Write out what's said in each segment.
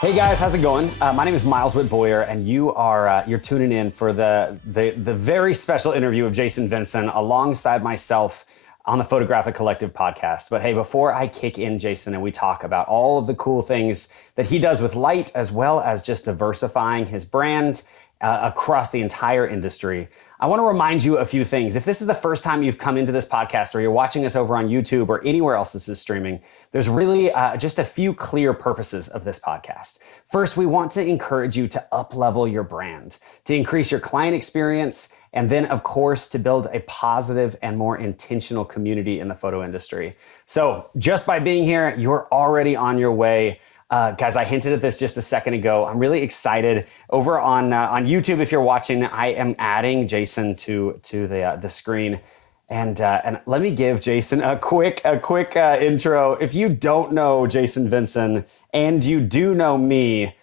Hey guys, how's it going? My name is Miles Whitboyer, and you're tuning in for the very special interview of Jason Vinson alongside myself on the Photographic Collective podcast. But hey, before I kick in Jason and we talk about all of the cool things that he does with light, as well as just diversifying his brand across the entire industry, I want to remind you a few things. If this is the first time you've come into this podcast, or you're watching us over on YouTube or anywhere else this is streaming, there's really just a few clear purposes of this podcast. First, we want to encourage you to up-level your brand, to increase your client experience, and then, of course, to build a positive and more intentional community in the photo industry. So just by being here, you're already on your way. Guys, I hinted at this just a second ago. I'm really excited. Over on YouTube, if you're watching, I am adding Jason to the screen, and let me give Jason a quick intro. If you don't know Jason Vinson and you do know me,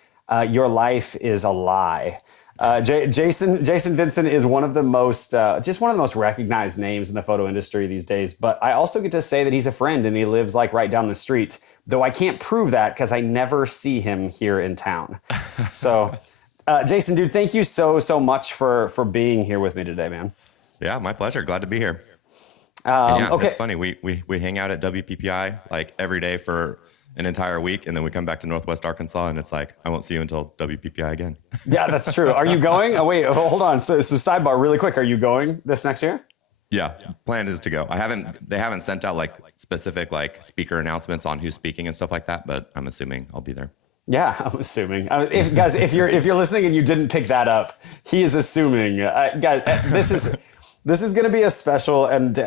your life is a lie. Jason Vinson is one of the most recognized names in the photo industry these days. But I also get to say that he's a friend and he lives like right down the street. Though I can't prove that because I never see him here in town. So, Jason, dude, thank you so much for being here with me today, man. Yeah, my pleasure. Glad to be here. Okay. It's funny. We hang out at WPPI like every day for an entire week, and then we come back to Northwest Arkansas, and it's like, I won't see you until WPPI again. Yeah, that's true. Are you going? Oh, wait, hold on. So sidebar really quick. Are you going this next year? Yeah, plan is to go. They haven't sent out like specific like speaker announcements on who's speaking and stuff like that, but I'm assuming I'll be there. Yeah, I'm assuming. Guys, if you're listening and you didn't pick that up, he is assuming. Guys, this is going to be a special and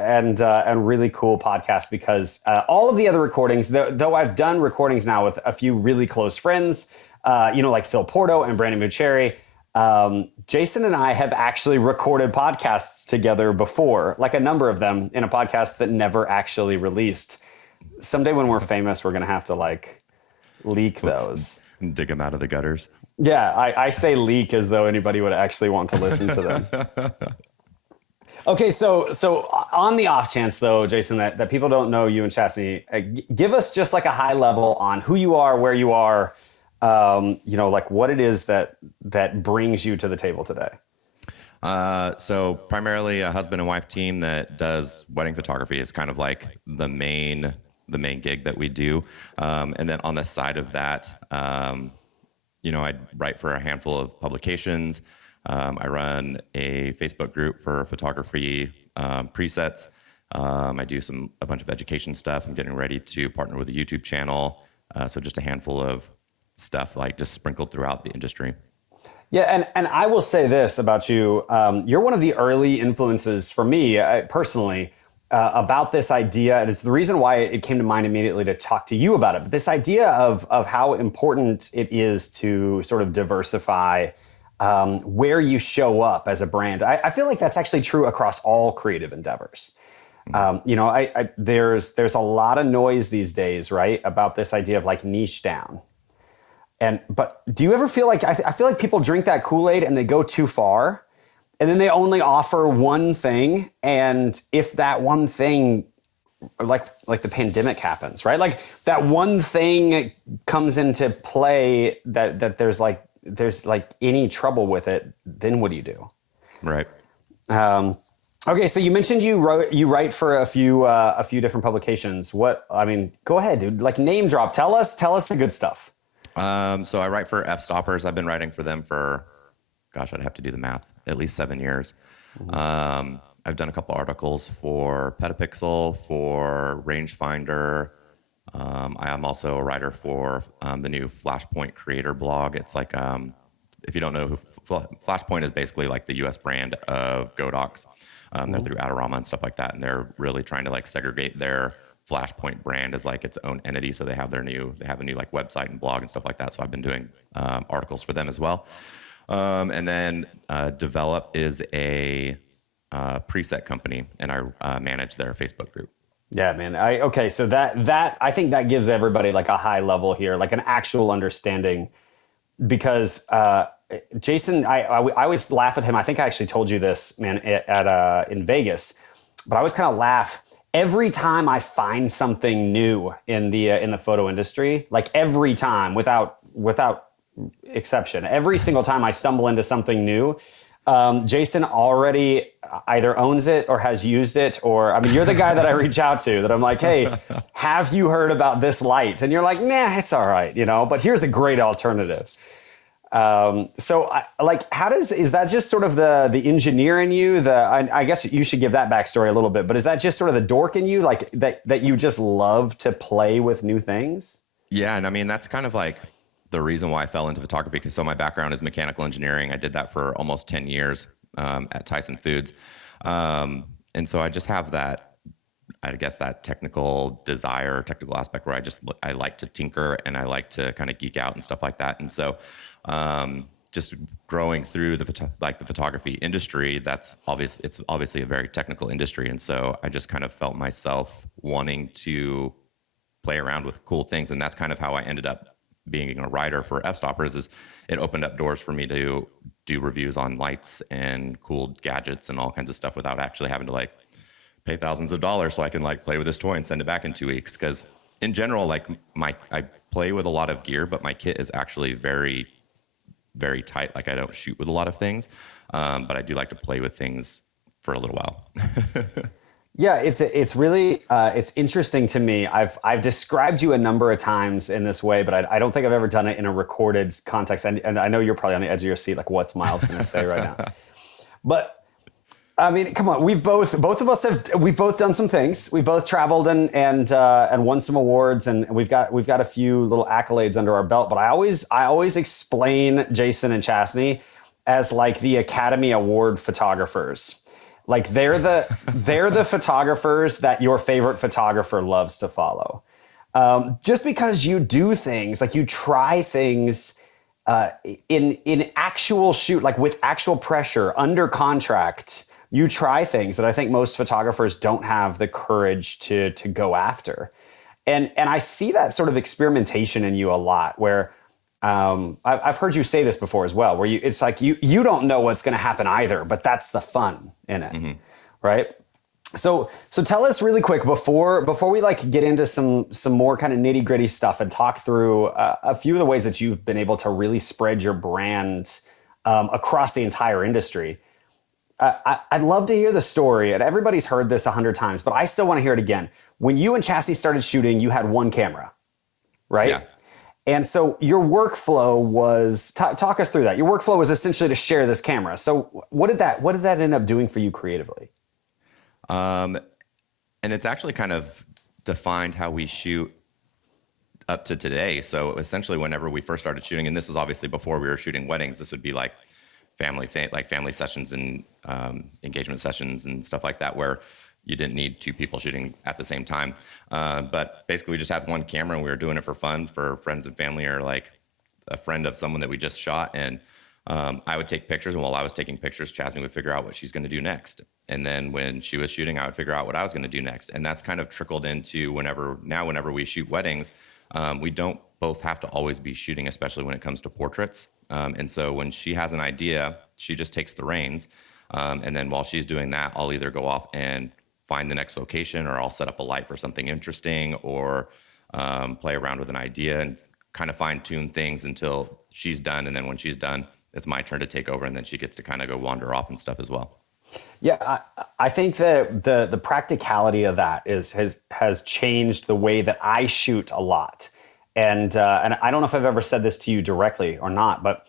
really cool podcast because all of the other recordings, though I've done recordings now with a few really close friends, like Phil Porto and Brandon Bucherri. Jason and I have actually recorded podcasts together before, like a number of them in a podcast that never actually released. Someday when we're famous, we're going to have to like leak those. Dig them out of the gutters. Yeah, I say leak as though anybody would actually want to listen to them. Okay, so on the off chance though, Jason, that people don't know you and Chastity, give us just like a high level on who you are, where you are, like what it is that brings you to the table today. So primarily a husband and wife team that does wedding photography is kind of like the main gig that we do. And then on the side of that, I write for a handful of publications. I run a Facebook group for photography presets. I do a bunch of education stuff. I'm getting ready to partner with a YouTube channel. So just a handful of stuff like just sprinkled throughout the industry. Yeah, and I will say this about you. You're one of the early influences for me personally about this idea. And it's the reason why it came to mind immediately to talk to you about it. But this idea of how important it is to sort of diversify where you show up as a brand. I feel like that's actually true across all creative endeavors. There's a lot of noise these days, right, about this idea of like niche down. But do you ever feel like, I feel like people drink that Kool-Aid and they go too far and then they only offer one thing. And if that one thing, like the pandemic happens, right? Like that one thing comes into play that there's any trouble with it, then what do you do? Right. Okay. So you mentioned you write for a few different publications. Go ahead, dude, like name drop, tell us the good stuff. So I write for F-Stoppers. I've been writing for them for, I'd have to do the math, at least 7 years. Mm-hmm. I've done a couple articles for Petapixel, for Rangefinder. I am also a writer for the new Flashpoint creator blog. It's like, if you don't know, Flashpoint is basically like the U.S. brand of Godox. They're through Adorama and stuff like that, and they're really trying to like segregate their Flashpoint brand as like its own entity. So they have a new like website and blog and stuff like that. So I've been doing articles for them as well. And then Develop is a preset company, and I manage their Facebook group. Yeah, man. So that I think that gives everybody like a high level here, like an actual understanding, because Jason, I always laugh at him. I think I actually told you this, man, in Vegas, but I always kind of laugh every time I find something new in the photo industry, like every time, without without exception, every single time I stumble into something new, Jason already either owns it or has used it, or, I mean, you're the guy that I reach out to that I'm like, hey, have you heard about this light? And you're like, nah, it's all right, you know, but here's a great alternative. Is that just sort of the engineer in you? I guess you should give that backstory a little bit, but is that just sort of the dork in you, like that you just love to play with new things? Yeah. And I mean, that's kind of like the reason why I fell into photography, because so my background is mechanical engineering. I did that for almost 10 years at Tyson Foods. And so I just have that, I guess, that technical desire, technical aspect where I like to tinker and I like to kind of geek out and stuff like that. And so just growing through the photography industry, it's obviously a very technical industry. And so I just kind of felt myself wanting to play around with cool things. And that's kind of how I ended up being a writer for f-stoppers. Is it opened up doors for me to do reviews on lights and cool gadgets and all kinds of stuff without actually having to like pay thousands of dollars so I can like play with this toy and send it back in 2 weeks. Because in general, like I play with a lot of gear, but my kit is actually very, very tight. Like I don't shoot with a lot of things, but I do like to play with things for a little while. Yeah, it's really it's interesting to me. I've described you a number of times in this way, but I don't think I've ever done it in a recorded context. And I know you're probably on the edge of your seat, like, what's Miles going to say right now? But I mean, come on, we've both done some things. We've both traveled and won some awards, and we've got a few little accolades under our belt. But I always explain Jason and Chastity as like the Academy Award photographers. Like they're the photographers that your favorite photographer loves to follow. Just because you do things, like you try things in actual shoot, like with actual pressure, under contract, you try things that I think most photographers don't have the courage to go after. And I see that sort of experimentation in you a lot, where I've heard you say this before as well, where it's like you don't know what's going to happen either, but that's the fun in it, mm-hmm. Right? So tell us really quick before we like get into some more kind of nitty gritty stuff and talk through a few of the ways that you've been able to really spread your brand across the entire industry. I'd love to hear the story, and everybody's heard this 100 times, but I still want to hear it again. When you and Chastity started shooting, you had one camera, right? Yeah. And so your workflow was, talk us through that. Your workflow was essentially to share this camera. So what did that end up doing for you creatively? And it's actually kind of defined how we shoot up to today. So essentially whenever we first started shooting, and this was obviously before we were shooting weddings, this would be like family sessions and engagement sessions and stuff like that, where you didn't need two people shooting at the same time. But basically we just had one camera and we were doing it for fun for friends and family, or like a friend of someone that we just shot. And I would take pictures, and while I was taking pictures, Chastity would figure out what she's going to do next. And then when she was shooting, I would figure out what I was going to do next. And that's kind of trickled into whenever we shoot weddings, we don't both have to always be shooting, especially when it comes to portraits. And so when she has an idea, she just takes the reins. And then while she's doing that, I'll either go off and find the next location, or I'll set up a light for something interesting, or play around with an idea and kind of fine tune things until she's done. And then when she's done, it's my turn to take over, and then she gets to kind of go wander off and stuff as well. Yeah, I think that the practicality of that has changed the way that I shoot a lot. And I don't know if I've ever said this to you directly or not, but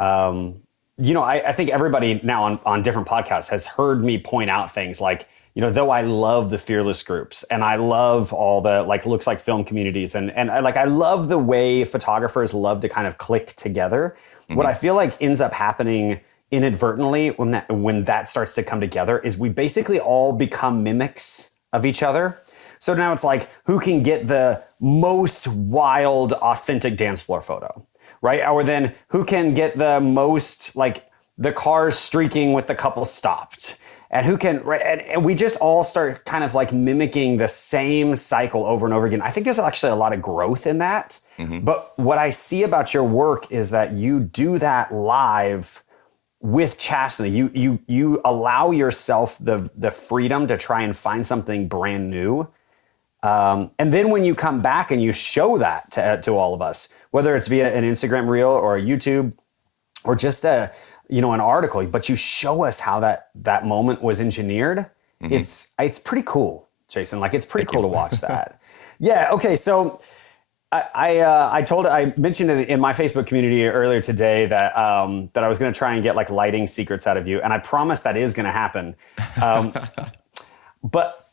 I think everybody now on different podcasts has heard me point out things like, though I love the fearless groups and I love all the looks like film communities and I love the way photographers love to kind of click together. Mm-hmm. What I feel like ends up happening inadvertently when that starts to come together is we basically all become mimics of each other. So now it's like, who can get the most wild, authentic dance floor photo, right? Or then who can get the most, the cars streaking with the couple stopped, and who can, right? And we just all start kind of mimicking the same cycle over and over again. I think there's actually a lot of growth in that. Mm-hmm. But what I see about your work is that you do that live with Chastity. You allow yourself the freedom to try and find something brand new. And then when you come back and you show that to all of us, whether it's via an Instagram reel or a YouTube or just an article, but you show us how that moment was engineered. It's pretty cool, Jason. Like, it's pretty cool to watch that. Yeah. Okay. So I mentioned it in my Facebook community earlier today that I was going to try and get like lighting secrets out of you, and I promise that is going to happen. But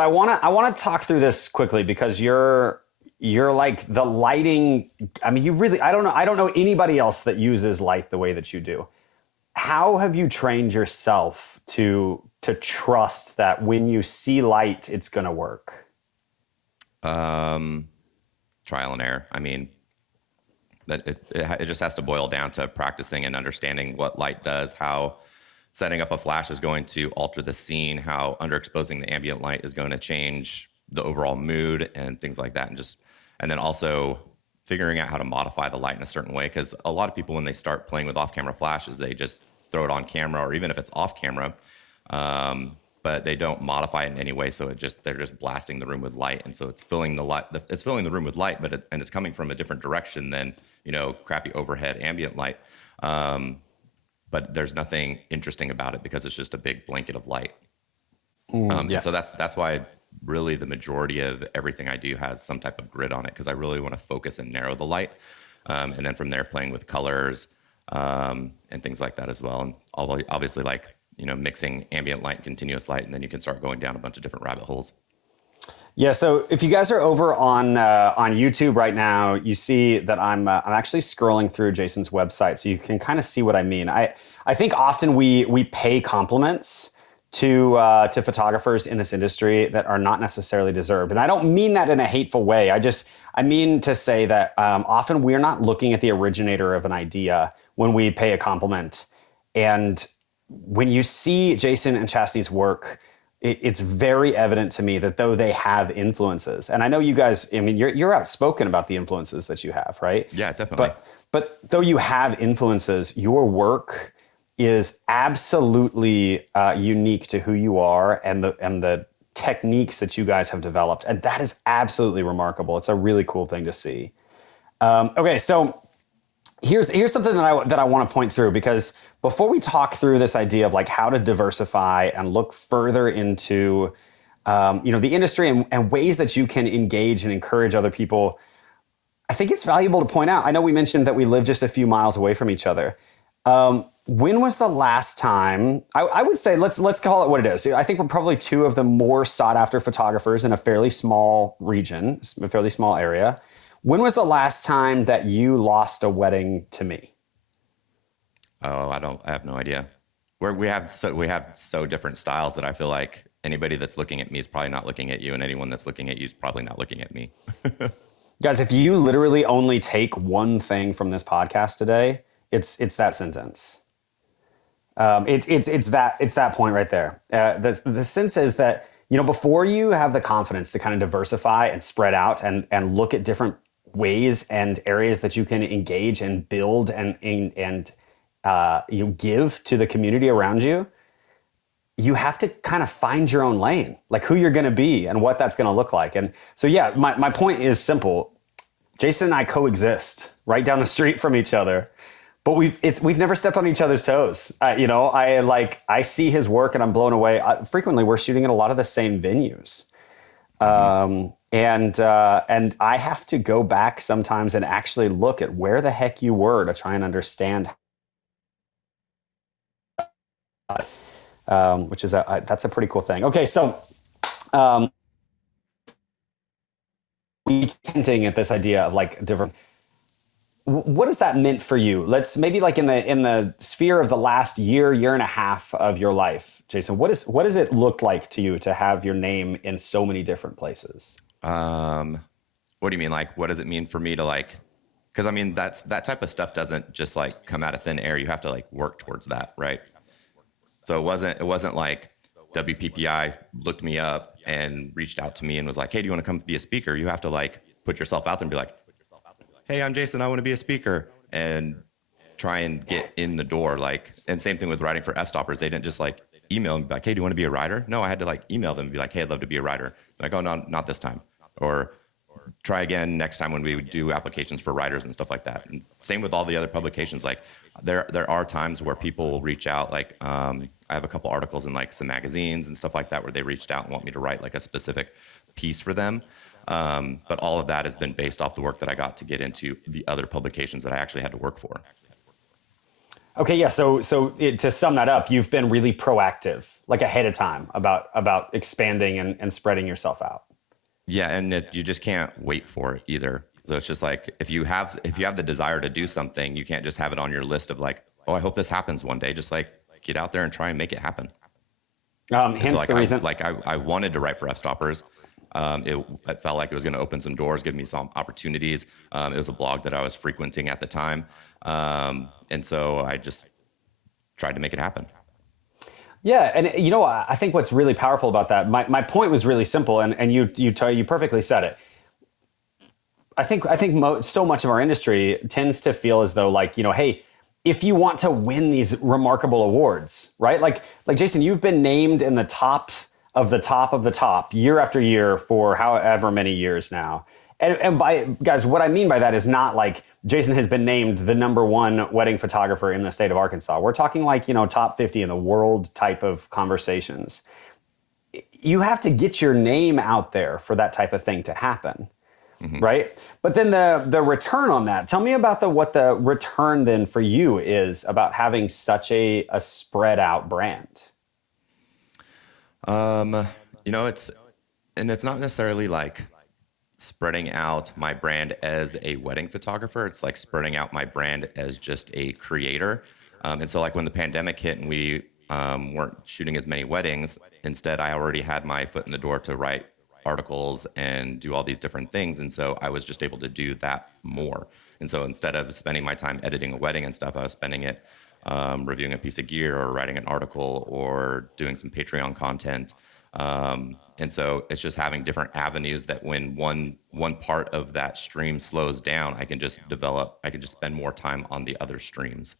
I want to talk through this quickly because you're like the lighting. I mean, I don't know anybody else that uses light the way that you do. How have you trained yourself to trust that when you see light, it's going to work? Trial and error. I mean, that it just has to boil down to practicing and understanding what light does, how setting up a flash is going to alter the scene, how underexposing the ambient light is going to change the overall mood and things like that. And then also figuring out how to modify the light in a certain way. Because a lot of people, when they start playing with off-camera flashes, they just throw it on camera, or even if it's off camera, but they don't modify it in any way. So they're just blasting the room with light. And so it's filling the room with light, but it's coming from a different direction than, crappy overhead ambient light. But there's nothing interesting about it because it's just a big blanket of light. Yeah. And so that's why really the majority of everything I do has some type of grid on it, because I really want to focus and narrow the light. And then from there, playing with colors and things like that as well. And obviously, like, mixing ambient light and continuous light, and then you can start going down a bunch of different rabbit holes. Yeah. So if you guys are over on YouTube right now, you see that I'm actually scrolling through Jason's website, so you can kind of see what I mean. I think often we pay compliments to photographers in this industry that are not necessarily deserved, and I don't mean that in a hateful way. I mean to say that often we're not looking at the originator of an idea when we pay a compliment. And when you see Jason and Chastity's work, it's very evident to me that though they have influences, and I know you guys, I mean, you're outspoken about the influences that you have, right? Yeah, definitely. But though you have influences, your work is absolutely unique to who you are and the techniques that you guys have developed, and that is absolutely remarkable. It's a really cool thing to see. Okay, so here's something that I want to point through, because before we talk through this idea of like how to diversify and look further into the industry and ways that you can engage and encourage other people, I think it's valuable to point out, I know we mentioned that we live just a few miles away from each other. When was the last time, I would say, let's call it what it is. I think we're probably two of the more sought after photographers in a fairly small region, a fairly small area. When was the last time that you lost a wedding to me? Oh, I have no idea. We have so different styles that I feel like anybody that's looking at me is probably not looking at you, and anyone that's looking at you is probably not looking at me. Guys, if you literally only take one thing from this podcast today, it's that sentence. It's that point right there. The sense is that, before you have the confidence to kind of diversify and spread out and look at different ways and areas that you can engage and build and you give to the community around you, you have to kind of find your own lane, like who you're going to be and what that's going to look like. And so, yeah, my point is simple. Jason and I coexist right down the street from each other, but we've never stepped on each other's toes. I see his work and I'm blown away. Frequently, we're shooting at a lot of the same venues. And I have to go back sometimes and actually look at where the heck you were to try and understand, which is that's a pretty cool thing. Okay, so we hinting at this idea of like different. What has that meant for you? Let's maybe like in the sphere of the last year and a half of your life, Jason. What does it look like to you to have your name in so many different places? What do you mean? Like, what does it mean for me to like? Because I mean, that type of stuff doesn't just like come out of thin air. You have to like work towards that, right? So it wasn't like WPPI looked me up and reached out to me and was like, hey, do you want to come be a speaker? You have to like put yourself out there and be like, hey, I'm Jason, I want to be a speaker, and try and get in the door. Like, and same thing with writing for F-stoppers. They didn't just like email and be like, hey, do you want to be a writer? No, I had to like email them and be like, hey, I'd love to be a writer. Like, oh, no, not this time. Or try again next time when we do applications for writers and stuff like that. And same with all the other publications. Like there are times where people will reach out. Like I have a couple articles in like some magazines and stuff like that where they reached out and want me to write like a specific piece for them. But all of that has been based off the work that I got to get into the other publications that I actually had to work for. Okay, yeah. So to sum that up, you've been really proactive, like ahead of time about expanding and spreading yourself out. Yeah, and you just can't wait for it either. So it's just like if you have the desire to do something, you can't just have it on your list of like, oh, I hope this happens one day. Just like get out there and try and make it happen. Hence so the reason. I wanted to write for F-Stoppers. It felt like it was going to open some doors, give me some opportunities. It was a blog that I was frequenting at the time, and so I just tried to make it happen. Yeah, and you know, I think what's really powerful about that, my point was really simple, and you perfectly said it. I think so much of our industry tends to feel as though like, you know, hey, if you want to win these remarkable awards, right? Like Jason, you've been named in the top of the top of the top year after year for however many years now. And by guys, what I mean by that is not like Jason has been named the #1 wedding photographer in the state of Arkansas. We're talking like, you know, top 50 in the world type of conversations. You have to get your name out there for that type of thing to happen. Mm-hmm. Right? But then the return on that, tell me about what the return then for you is about having such a spread out brand. You know, it's not necessarily like spreading out my brand as a wedding photographer. It's like spreading out my brand as just a creator. And so like when the pandemic hit and we weren't shooting as many weddings, instead I already had my foot in the door to write articles and do all these different things. And so I was just able to do that more. And so instead of spending my time editing a wedding and stuff, I was spending it reviewing a piece of gear or writing an article or doing some Patreon content. And so it's just having different avenues that when one part of that stream slows down, I can just spend more time on the other streams.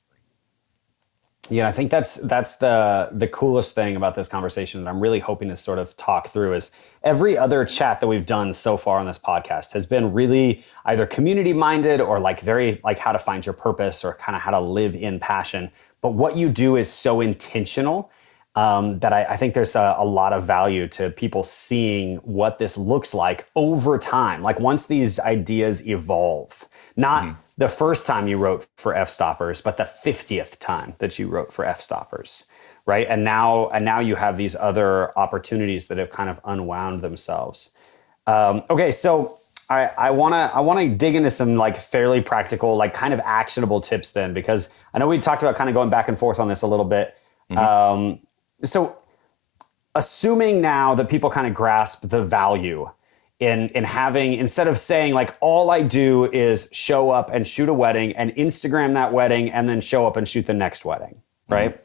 Yeah, I think that's the coolest thing about this conversation that I'm really hoping to sort of talk through is every other chat that we've done so far on this podcast has been really either community minded or like very like how to find your purpose or kind of how to live in passion. But what you do is so intentional that I think there's a lot of value to people seeing what this looks like over time. Like once these ideas evolve, not the first time you wrote for F-Stoppers, but the 50th time that you wrote for F-Stoppers, right? And now you have these other opportunities that have kind of unwound themselves. Okay, so I wanna dig into some like fairly practical, like kind of actionable tips then, because I know we talked about kind of going back and forth on this a little bit. So assuming now that people kind of grasp the value in having, instead of saying like, all I do is show up and shoot a wedding and Instagram that wedding and then show up and shoot the next wedding, right?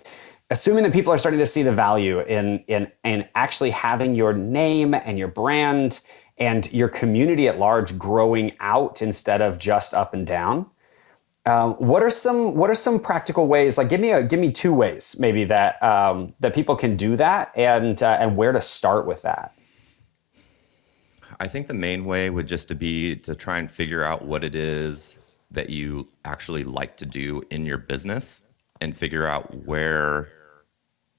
Assuming that people are starting to see the value in actually having your name and your brand and your community at large growing out instead of just up and down. What are some practical ways? Like, give me 2 ways maybe that people can do that, and where to start with that. I think the main way would just be to try and figure out what it is that you actually like to do in your business, and figure out where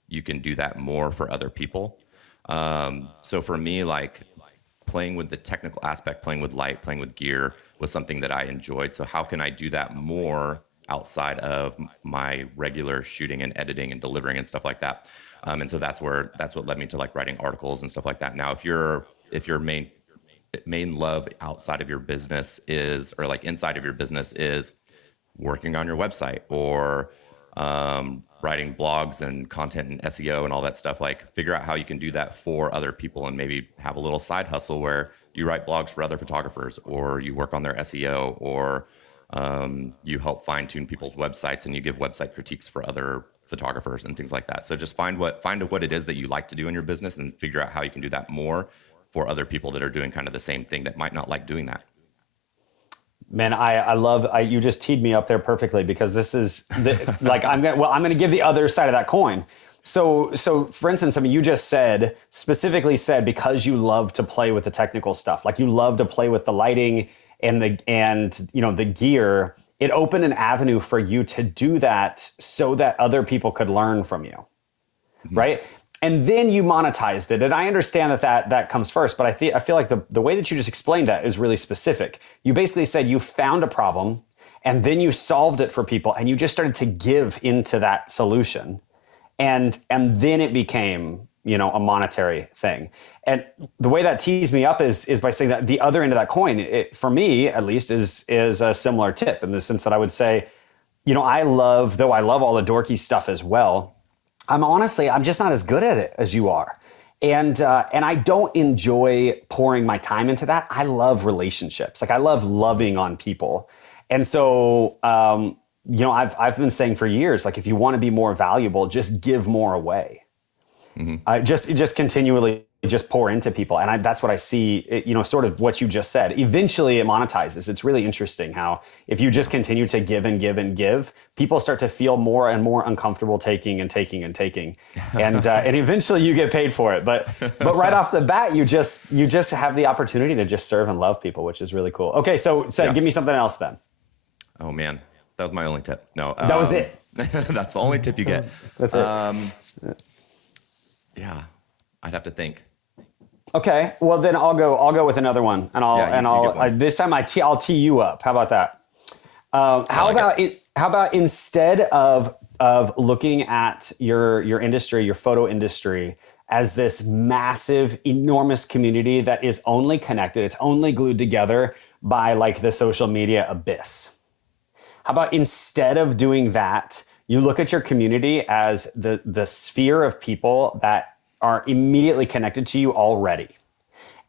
you can do that more for other people. So for me, like playing with the technical aspect, playing with light, playing with gear was something that I enjoyed. So how can I do that more outside of my regular shooting and editing and delivering and stuff like that? And so that's what led me to like writing articles and stuff like that. Now, if your main love outside of your business is, or like inside of your business is working on your website or writing blogs and content and SEO and all that stuff, like figure out how you can do that for other people and maybe have a little side hustle where you write blogs for other photographers or you work on their SEO or you help fine tune people's websites and you give website critiques for other photographers and things like that. So just find what it is that you like to do in your business and figure out how you can do that more for other people that are doing kind of the same thing that might not like doing that. Man, I love you just teed me up there perfectly, because this is like I'm gonna give the other side of that coin. So for instance, I mean, you just specifically said, because you love to play with the technical stuff, like you love to play with the lighting and the gear, it opened an avenue for you to do that so that other people could learn from you. Mm-hmm. Right. And then you monetized it. And I understand that comes first, but I feel like the way that you just explained that is really specific. You basically said you found a problem and then you solved it for people and you just started to give into that solution. And then it became, a monetary thing. And the way that tees me up is by saying that the other end of that coin, for me at least, is a similar tip, in the sense that I would say, I love all the dorky stuff as well, I'm just not as good at it as you are. And I don't enjoy pouring my time into that. I love relationships. Like I love loving on people. And so, I've been saying for years, like, if you want to be more valuable, just give more away. Mm-hmm. Just continually just pour into people. And that's what I see, sort of what you just said. Eventually it monetizes. It's really interesting how if you just continue to give and give and give, people start to feel more and more uncomfortable taking and taking and taking. And eventually you get paid for it. But right off the bat, you just have the opportunity to just serve and love people, which is really cool. Okay. So yeah. Give me something else then. Oh man, that was my only tip. No, that was it. That's the only tip you get. That's it. Yeah, I'd have to think. Okay, well then I'll go with another one, and this time I'll tee you up. How about that? How about instead of looking at your industry, your photo industry, as this massive, enormous community that is only connected, it's only glued together by like the social media abyss. How about instead of doing that, you look at your community as the sphere of people that are immediately connected to you already.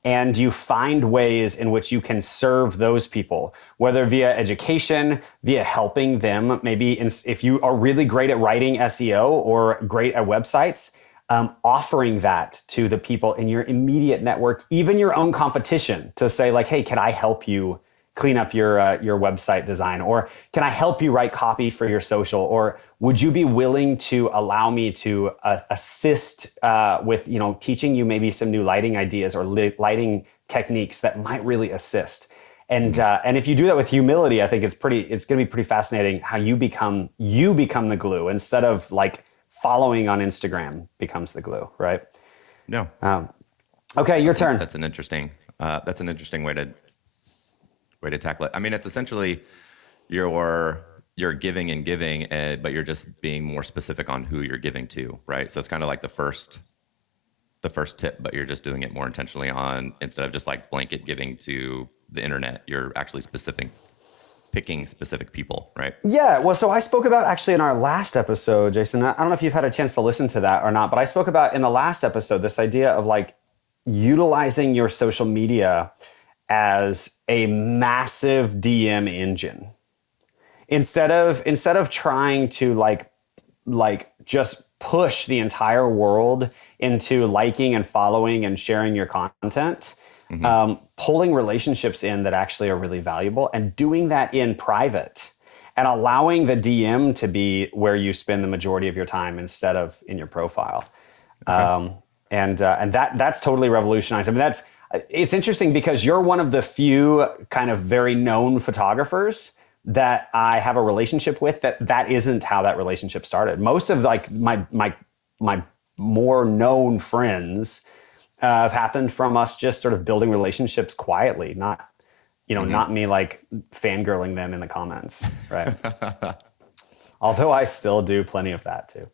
And you find ways in which you can serve those people, whether via education, via helping them. Maybe if you are really great at writing SEO or great at websites, offering that to the people in your immediate network, even your own competition, to say like, hey, can I help you clean up your website design? Or can I help you write copy for your social? Or would you be willing to allow me to assist with, teaching you maybe some new lighting ideas or lighting techniques that might really assist? And if you do that with humility, I think it's going to be pretty fascinating how you become the glue, instead of like following on Instagram becomes the glue, right? No. Okay, your turn. That's an interesting way to tackle it. I mean, it's essentially you're giving and giving, but you're just being more specific on who you're giving to, right? So it's kind of like the first tip, but you're just doing it more intentionally instead of just like blanket giving to the internet. You're actually picking specific people, right? Yeah. Well, so I spoke about actually in our last episode, Jason, I don't know if you've had a chance to listen to that or not, but I spoke about in the last episode this idea of like utilizing your social media as a massive DM engine. Instead of trying to like just push the entire world into liking and following and sharing your content, mm-hmm. Pulling relationships in that actually are really valuable, and doing that in private, and allowing the DM to be where you spend the majority of your time instead of in your profile. Okay. And that's totally revolutionized. I mean, it's interesting because you're one of the few kind of very known photographers that I have a relationship with that isn't how that relationship started. Most of like my more known friends have happened from us just sort of building relationships quietly, not mm-hmm. not me like fangirling them in the comments, right? Although I still do plenty of that too.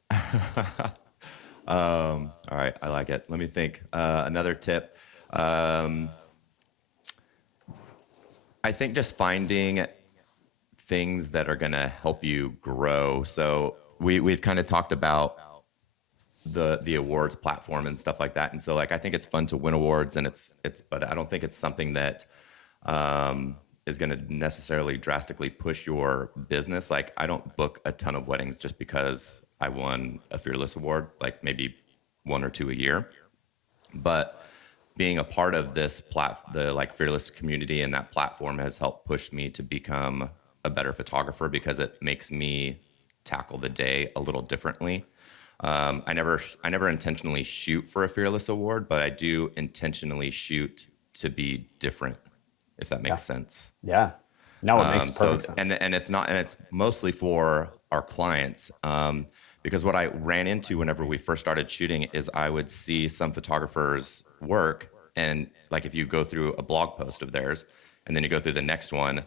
All right, I like it. Let me think. Another tip. I think just finding things that are going to help you grow. So we'd kind of talked about the awards platform and stuff like that. And so like, I think it's fun to win awards, and but I don't think it's something that, is going to necessarily drastically push your business. Like I don't book a ton of weddings just because I won a Fearless Award, like maybe 1 or 2 a year. But being a part of this the like Fearless community and that platform has helped push me to become a better photographer, because it makes me tackle the day a little differently. I never intentionally shoot for a Fearless Award, but I do intentionally shoot to be different, if that makes sense. Yeah. No, it makes perfect sense. And it's mostly for our clients. Because what I ran into whenever we first started shooting is I would see some photographers' work, and like if you go through a blog post of theirs and then you go through the next one,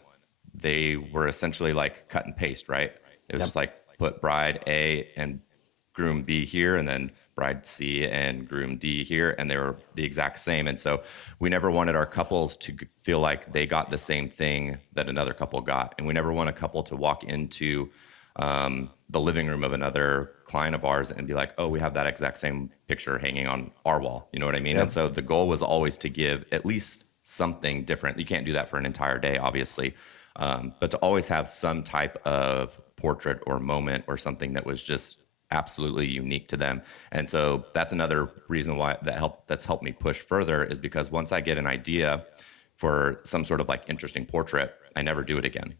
they were essentially like cut and paste, right? It was just like put bride A and groom B here, and then bride C and groom D here, and they were the exact same. And so we never wanted our couples to feel like they got the same thing that another couple got. And we never want a couple to walk into the living room of another client of ours and be like, oh, we have that exact same picture hanging on our wall. You know what I mean? Yep. And so the goal was always to give at least something different. You can't do that for an entire day, obviously, but to always have some type of portrait or moment or something that was just absolutely unique to them. And so that's another reason why that's helped me push further, is because once I get an idea for some sort of like interesting portrait, I never do it again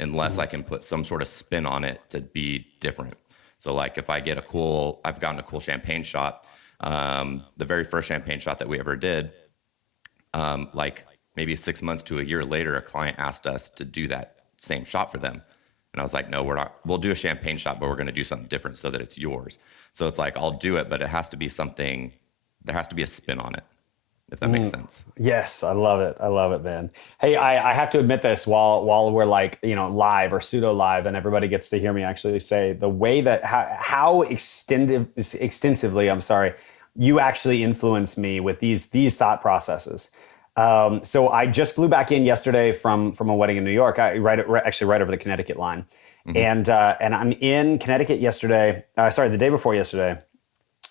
unless I can put some sort of spin on it to be different. So like if I get I've gotten a cool champagne shot. The very first champagne shot that we ever did, like maybe 6 months to a year later, a client asked us to do that same shot for them. And I was like, no, we're not. We'll do a champagne shot, but we're going to do something different so that it's yours. So it's like, I'll do it, but it has to be something, there has to be a spin on it, if that makes sense. Yes, I love it. I love it, man. Hey, I have to admit this while we're like, live or pseudo live, and everybody gets to hear me actually say the way that how extensively, you actually influenced me with these thought processes. So I just flew back in yesterday from a wedding in New York, right over the Connecticut line. Mm-hmm. And I'm in Connecticut the day before yesterday,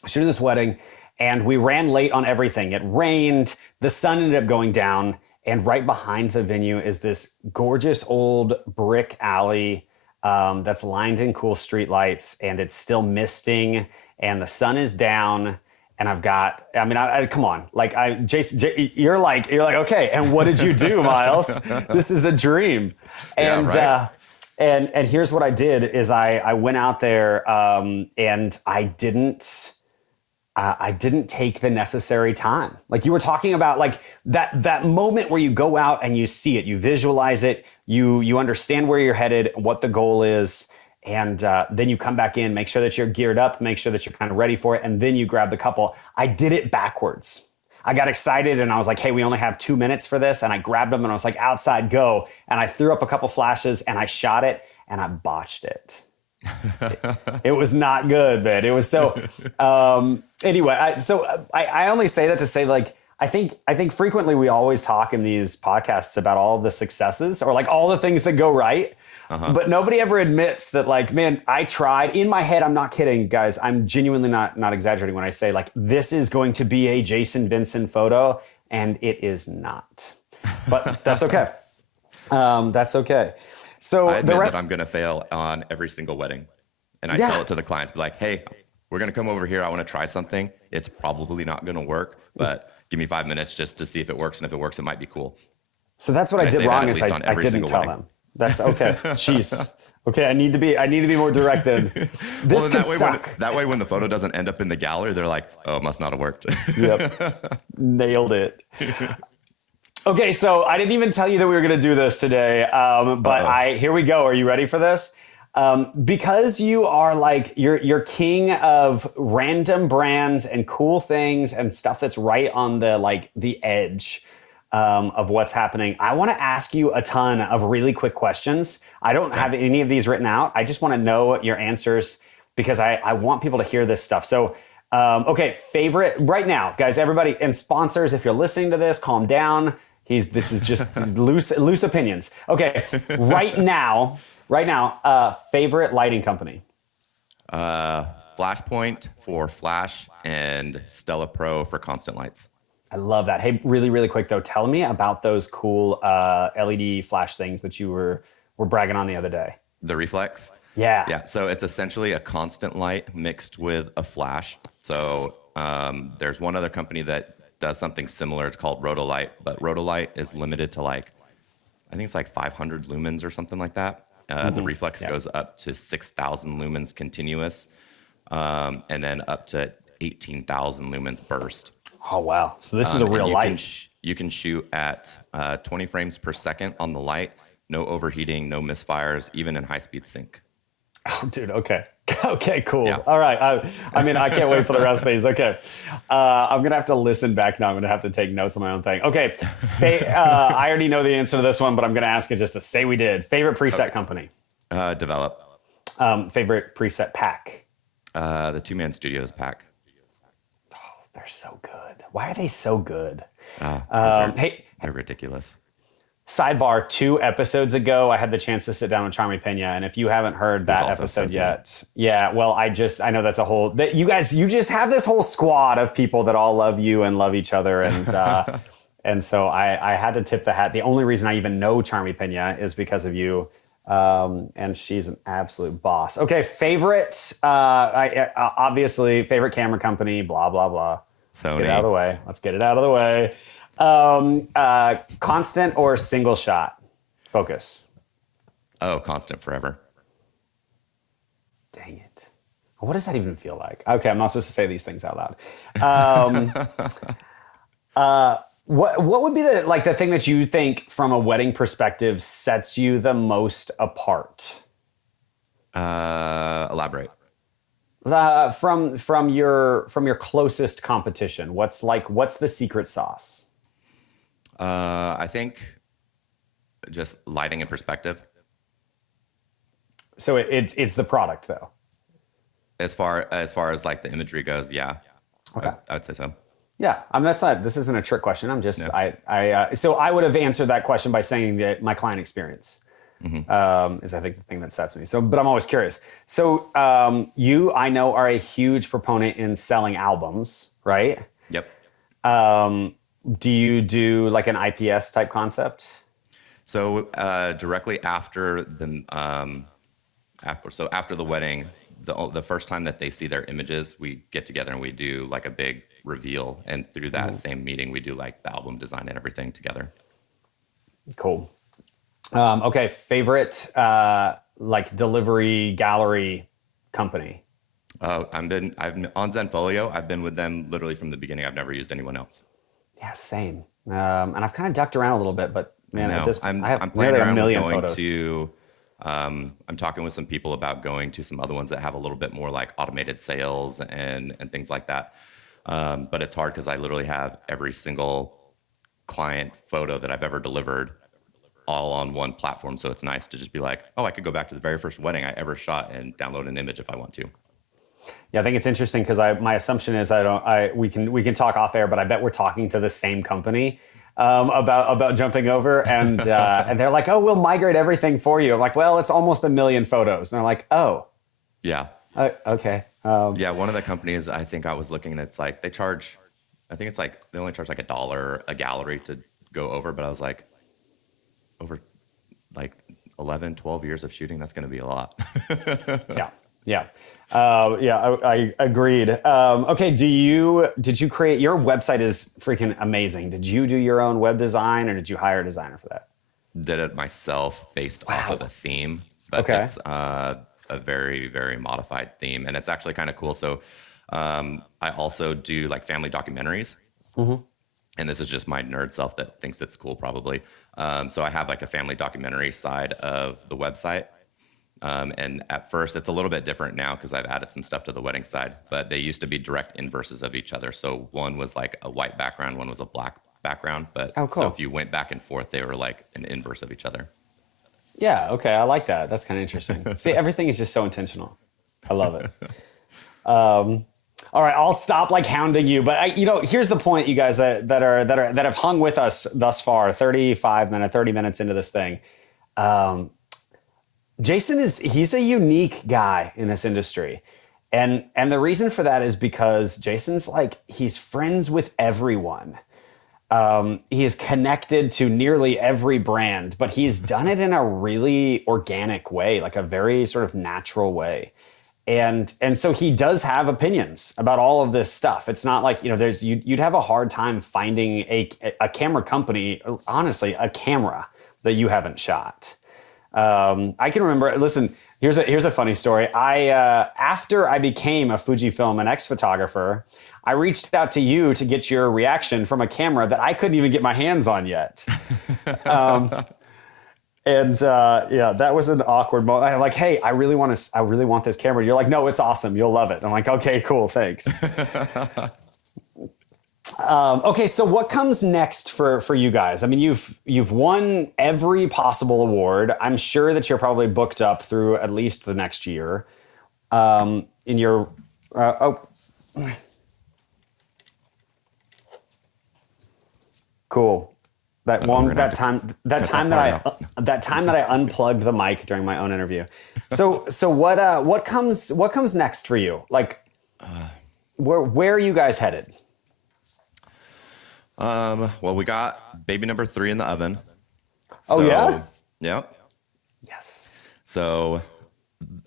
shooting this wedding, and we ran late on everything. It rained, the sun ended up going down, and right behind the venue is this gorgeous old brick alley that's lined in cool street lights, and it's still misting, and the sun is down. And I've got, come on, Jason, you're like, okay. And what did you do, Miles? This is a dream. And, yeah, right. And here's what I did is I went out there, and I didn't take the necessary time. Like you were talking about, like that moment where you go out and you see it, you visualize it, you understand where you're headed, what the goal is. And then you come back in, make sure that you're geared up, make sure that you're kind of ready for it. And then you grab the couple. I did it backwards. I got excited and I was like, hey, we only have 2 minutes for this. And I grabbed them and I was like, outside, go. And I threw up a couple flashes and I shot it and I botched it. It was not good, man. It was so, anyway, I only say that to say, like, I think frequently we always talk in these podcasts about all of the successes or like all the things that go right. Uh-huh. But nobody ever admits that, like, man, I tried. In my head, I'm not kidding, guys. I'm genuinely not exaggerating when I say, like, this is going to be a Jason Vinson photo, and it is not. But that's okay. That's okay. So I admit that I'm going to fail on every single wedding. And I tell it to the clients, be like, hey, we're going to come over here. I want to try something. It's probably not going to work, but give me 5 minutes just to see if it works. And if it works, it might be cool. So that's what I did wrong is I didn't tell them. That's okay. Jeez. Okay, I need to be more direct then. This could suck. That way, when the photo doesn't end up in the gallery, they're like, "Oh, it must not have worked." Yep, nailed it. Okay, so I didn't even tell you that we were going to do this today, but here we go. Are you ready for this? Because you are like you're king of random brands and cool things and stuff that's right on the edge of what's happening. I want to ask you a ton of really quick questions. I don't have any of these written out. I just want to know your answers because I want people to hear this stuff. So, favorite right now, guys, everybody, and sponsors, if you're listening to this, calm down. This is just loose opinions. Okay, right now, favorite lighting company. Flashpoint for flash and Stella Pro for constant lights. I love that. Hey, really, really quick though, tell me about those cool LED flash things that you were bragging on the other day. The reflex? Yeah. Yeah. So it's essentially a constant light mixed with a flash. So there's one other company that does something similar. It's called Rotolight, but Rotolight is limited to I think it's like 500 lumens or something like that. The reflex goes up to 6,000 lumens continuous. and then up to 18,000 lumens burst. Oh, wow. So this is a real light. You can shoot at 20 frames per second on the light, no overheating, no misfires, even in high-speed sync. Oh, dude. Okay. Okay, cool. Yeah. All right. I mean, I can't wait for the rest of these. Okay. I'm going to have to listen back now. I'm going to have to take notes on my own thing. Okay. I already know the answer to this one, but I'm going to ask it just to say we did. Favorite preset company? Develop. Favorite preset pack? The Two-Man Studios pack. Oh, they're so good. Why are they so good? They're ridiculous. Sidebar, 2 episodes ago, I had the chance to sit down with Charmy Pena, and if you haven't heard that episode yet, yeah, well, I know that's a whole, that you just have this whole squad of people that all love you and love each other, and and so I had to tip the hat. The only reason I even know Charmy Pena is because of you, and she's an absolute boss. Okay, favorite, obviously, favorite camera company, blah, blah, blah. Sony. Let's get it out of the way. Let's get it out of the way. Constant or single shot focus? Oh, constant forever. Dang it. What does that even feel like? Okay, I'm not supposed to say these things out loud. What would be the thing that you think from a wedding perspective sets you the most apart? Elaborate. From your closest competition, what's the secret sauce? I think just lighting and perspective. So it's the product though. As far as like the imagery goes, yeah. Okay. I would say so. Yeah, I mean this isn't a trick question. I'm just No. So I would have answered that question by saying that my client experience is I think the thing that sets me. So, but I'm always curious. So you, I know, are a huge proponent in selling albums, right? Yep. Do you do like an IPS type concept? So directly after the after the wedding, the first time that they see their images, we get together and we do like a big reveal, and through that same meeting, we do like the album design and everything together. Cool. Okay, favorite like delivery gallery company? I've been on Zenfolio. I've been with them literally from the beginning. I've never used anyone else. Yeah, same. And I've kind of ducked around a little bit, but man, at this point, I have playing nearly around a million with going photos. to. I'm talking with some people about going to some other ones that have a little bit more like automated sales and things like that. But it's hard because I literally have every single client photo that I've ever delivered all on one platform. So it's nice to just be like, oh, I could go back to the very first wedding I ever shot and download an image if I want to. Yeah, I think it's interesting because my assumption is we can talk off air, but I bet we're talking to the same company about jumping over, and and they're like, oh, we'll migrate everything for you. I'm like, well, it's almost 1 million photos, and they're like, oh, Yeah. Okay. Yeah, one of the companies I think I was looking at, it's like they charge, I think it's like they only charge like $1 a gallery to go over, but I was like, over like 11, 12 years of shooting, that's going to be a lot. Yeah. I agreed. Okay, did you create, your website is freaking amazing. Did you do your own web design or did you hire a designer for that? Did it myself based off of a theme, but Okay. it's a very, very modified theme, and it's actually kind of cool. So I also do like family documentaries. And this is just my nerd self that thinks it's cool, probably. So I have like a family documentary side of the website. And at first, it's a little bit different now because I've added some stuff to the wedding side. But they used to be direct inverses of each other. So one was like a white background, one was a black background. But Oh, cool. So if you went back and forth, they were like an inverse of each other. Yeah, okay, I like that. That's kind of interesting. See, everything is just so intentional. I love it. All right, I'll stop like hounding you, but here's the point, you guys that have hung with us thus far, 30 minutes into this thing. Jason he's a unique guy in this industry. And the reason for that is because Jason's he's friends with everyone. He is connected to nearly every brand, but he's done it in a really organic way, like a very sort of natural way. And so he does have opinions about all of this stuff. It's not like, you'd have a hard time finding a camera company, honestly, a camera that you haven't shot. I can remember. Listen, here's a funny story. After I became a Fujifilm and X photographer, I reached out to you to get your reaction from a camera that I couldn't even get my hands on yet. And yeah, that was an awkward moment. I'm like, hey, I really want this camera. You're like, no, it's awesome. You'll love it. I'm like, okay, cool, thanks. Okay, so what comes next for you guys? I mean, you've won every possible award. I'm sure that you're probably booked up through at least the next year. In your cool. That time that I unplugged the mic during my own interview. So what comes next for you? Like, where are you guys headed? Well, we got baby number 3 in the oven. Oh, yeah? Yep. Yes. So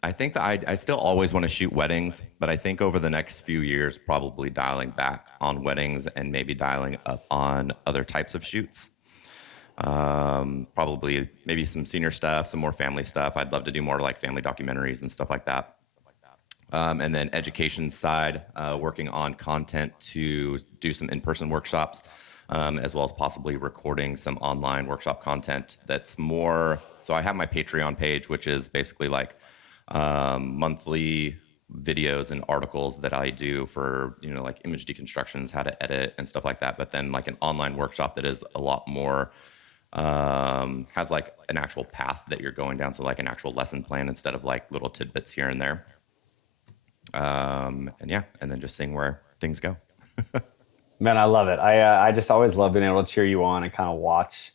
I think that I still always want to shoot weddings, but I think over the next few years, probably dialing back on weddings and maybe dialing up on other types of shoots. Probably maybe some senior stuff, some more family stuff. I'd love to do more like family documentaries and stuff like that. And then education side, working on content to do some in-person workshops, as well as possibly recording some online workshop content that's more. So I have my Patreon page, which is basically like monthly videos and articles that I do for, like image deconstructions, how to edit and stuff like that. But then like an online workshop that is a lot more, has like an actual path that you're going down. So like an actual lesson plan instead of like little tidbits here and there. And then just seeing where things go. Man, I love it. I just always love being able to cheer you on and kind of watch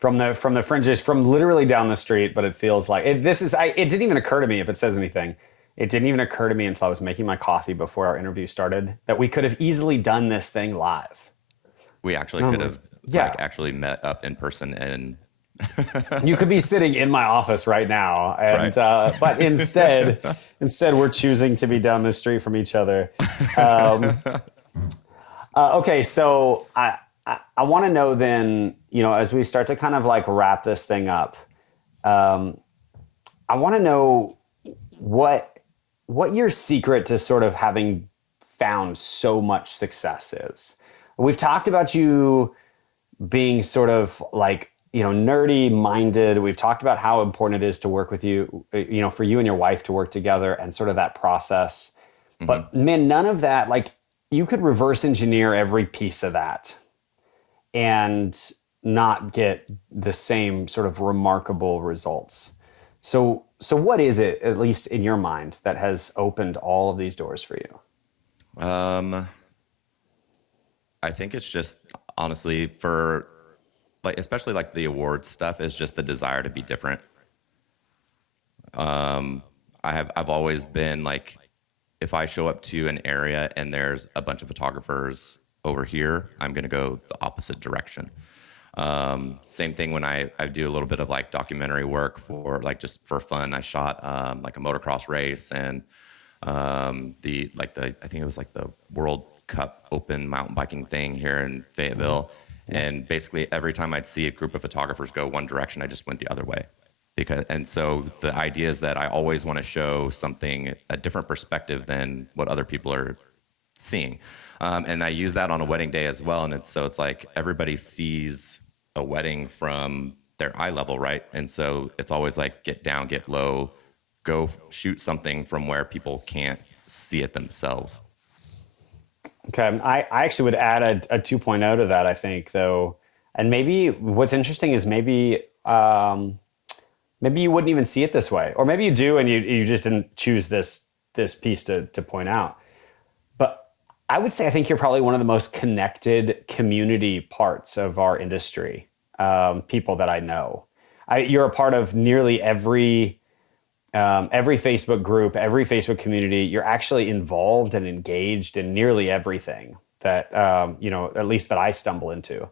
from the fringes, from literally down the street. But it feels like it didn't even occur to me if it says anything. It didn't even occur to me until I was making my coffee before our interview started that we could have easily done this thing live. We actually could have actually met up in person and. You could be sitting in my office right now, and right. But instead we're choosing to be down the street from each other. Okay, so I want to know then, as we start to kind of like wrap this thing up, I want to know what your secret to sort of having found so much success is. We've talked about you being sort of like, nerdy minded. We've talked about how important it is to work with you, for you and your wife to work together and sort of that process. Mm-hmm. But man, none of that, like you could reverse engineer every piece of that and not get the same sort of remarkable results. So what is it, at least in your mind, that has opened all of these doors for you? I think it's just honestly for, like, especially like the awards stuff is just the desire to be different. I've always been like, if I show up to an area and there's a bunch of photographers over here, I'm going to go the opposite direction. Same thing when I do a little bit of like documentary work for like, just for fun. I shot, like a motocross race and, I think it was like the World Cup open mountain biking thing here in Fayetteville. And basically every time I'd see a group of photographers go one direction, I just went the other way. And so the idea is that I always want to show something, a different perspective than what other people are seeing. And I use that on a wedding day as well. And it's like everybody sees a wedding from their eye level, right? And so it's always like get down, get low, go shoot something from where people can't see it themselves. Okay, I actually would add a 2.0 to that, I think, though. And maybe what's interesting is maybe you wouldn't even see it this way. Or maybe you do and you just didn't choose this piece to point out. But I would say I think you're probably one of the most connected community parts of our industry, people that I know. You're a part of nearly every Facebook group, every Facebook community. You're actually involved and engaged in nearly everything that, at least that I stumble into.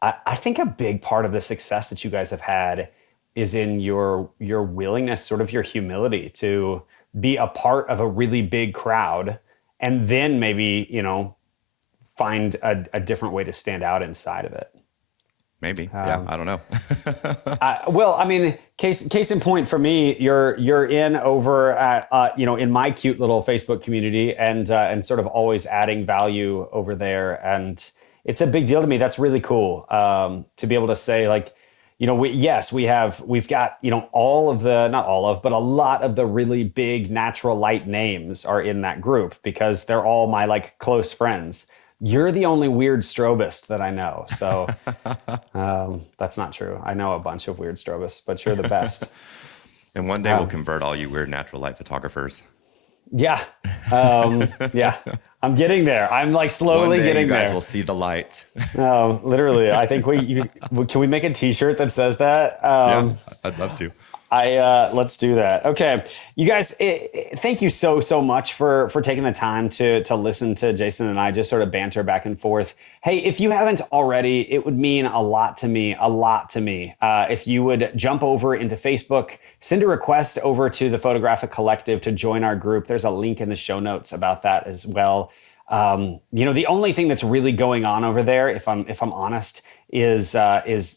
I think a big part of the success that you guys have had is in your willingness, sort of your humility to be a part of a really big crowd and then maybe, find a different way to stand out inside of it. Maybe. Yeah, I don't know. Well, I mean, case in point for me, you're in over at in my cute little Facebook community, and sort of always adding value over there, and it's a big deal to me. That's really cool to be able to say, like, we've got all of the, not all of, but a lot of the really big natural light names are in that group because they're all my like close friends. You're the only weird strobist that I know. So that's not true. I know a bunch of weird strobists, but you're the best. And one day we'll convert all you weird natural light photographers. Yeah. Yeah. I'm getting there. I'm like slowly getting there. You guys will see the light. No, literally. I think can we make a t-shirt that says that? Yeah, I'd love to. Let's do that. Okay. You guys, thank you so much for taking the time to listen to Jason and I just sort of banter back and forth. Hey, if you haven't already, it would mean a lot to me, if you would jump over into Facebook, send a request over to the Photographic Collective to join our group. There's a link in the show notes about that as well. The only thing that's really going on over there, if I'm honest, is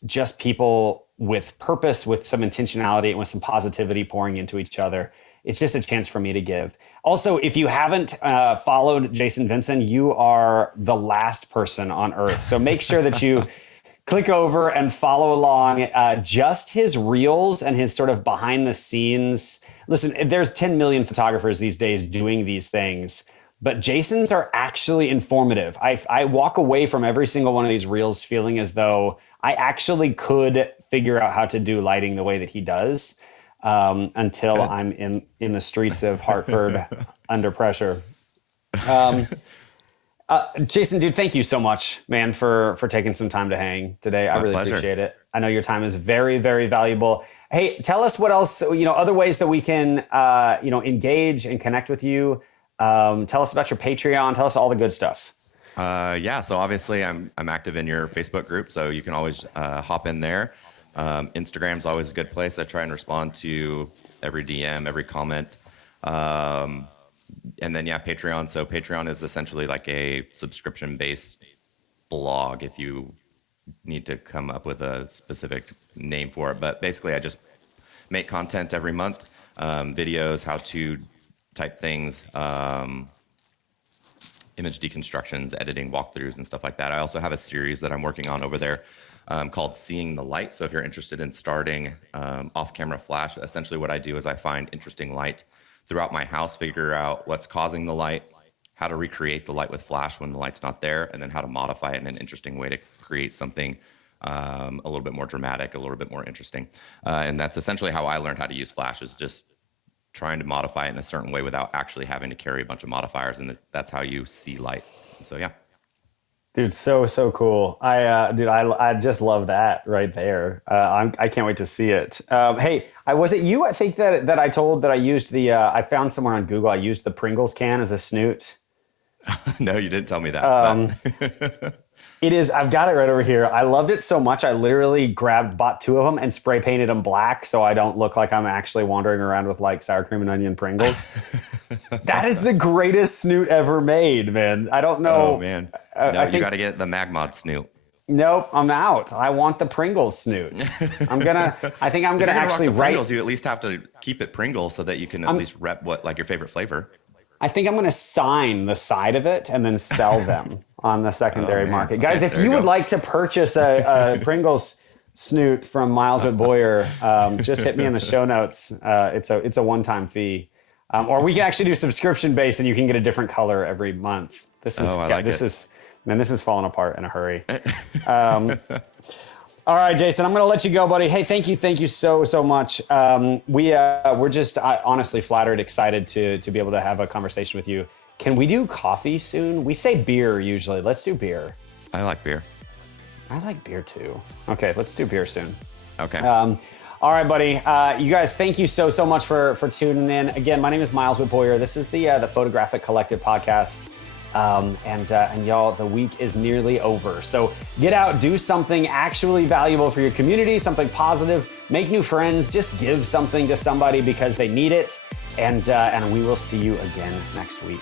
just people with purpose, with some intentionality, and with some positivity pouring into each other. It's just a chance for me to give. Also, if you haven't followed Jason Vinson, you are the last person on earth. So make sure that you click over and follow along just his reels and his sort of behind the scenes. Listen, there's 10 million photographers these days doing these things, but Jason's are actually informative. I walk away from every single one of these reels feeling as though I actually could figure out how to do lighting the way that he does until I'm in the streets of Hartford under pressure. Jason, dude, thank you so much, man, for taking some time to hang today. I really appreciate it. I know your time is very, very valuable. Hey, tell us what else, other ways that we can, engage and connect with you. Tell us about your Patreon. Tell us all the good stuff. So obviously I'm active in your Facebook group, so you can always hop in there. Instagram's always a good place. I try and respond to every DM, every comment. And then, Patreon. So Patreon is essentially like a subscription-based blog, if you need to come up with a specific name for it. But basically, I just make content every month, videos, how-to type things, image deconstructions, editing, walkthroughs, and stuff like that. I also have a series that I'm working on over there called Seeing the Light. So if you're interested in starting off-camera flash, essentially what I do is I find interesting light throughout my house, figure out what's causing the light, how to recreate the light with flash when the light's not there, and then how to modify it in an interesting way to create something a little bit more dramatic, a little bit more interesting. And that's essentially how I learned how to use flash, is just trying to modify it in a certain way without actually having to carry a bunch of modifiers, and that's how you see light. So yeah. Dude, so cool. I just love that right there. I can't wait to see it. Hey, was it you? I think that I told that I used I found somewhere on Google. I used the Pringles can as a snoot. No, you didn't tell me that. It is. I've got it right over here. I loved it so much. I literally bought 2 of them and spray painted them black so I don't look like I'm actually wandering around with like sour cream and onion Pringles. That is the greatest snoot ever made, man. I don't know. Oh man, no, you got to get the Magmod snoot. Nope, I'm out. I want the Pringles snoot. I think I'm gonna actually write. Pringles, you at least have to keep it Pringles so that you can at least rep your favorite flavor. I think I'm gonna sign the side of it and then sell them on the secondary market. Guys, if you would like to purchase a Pringles snoot from Miles with Boyer, just hit me in the show notes. It's a one-time fee. Or we can actually do subscription based and you can get a different color every month. This is falling apart in a hurry. All right, Jason, I'm going to let you go, buddy. Hey, thank you so much. We're just honestly flattered, excited to be able to have a conversation with you. Can we do coffee soon? We say beer usually. Let's do beer. I like beer. I like beer too. Okay, let's do beer soon. Okay. All right, buddy. You guys, thank you so much for tuning in. Again, my name is Miles with Boyer. This is the Photographic Collective podcast. And y'all, the week is nearly over. So get out, do something actually valuable for your community, something positive, make new friends, just give something to somebody because they need it. And we will see you again next week.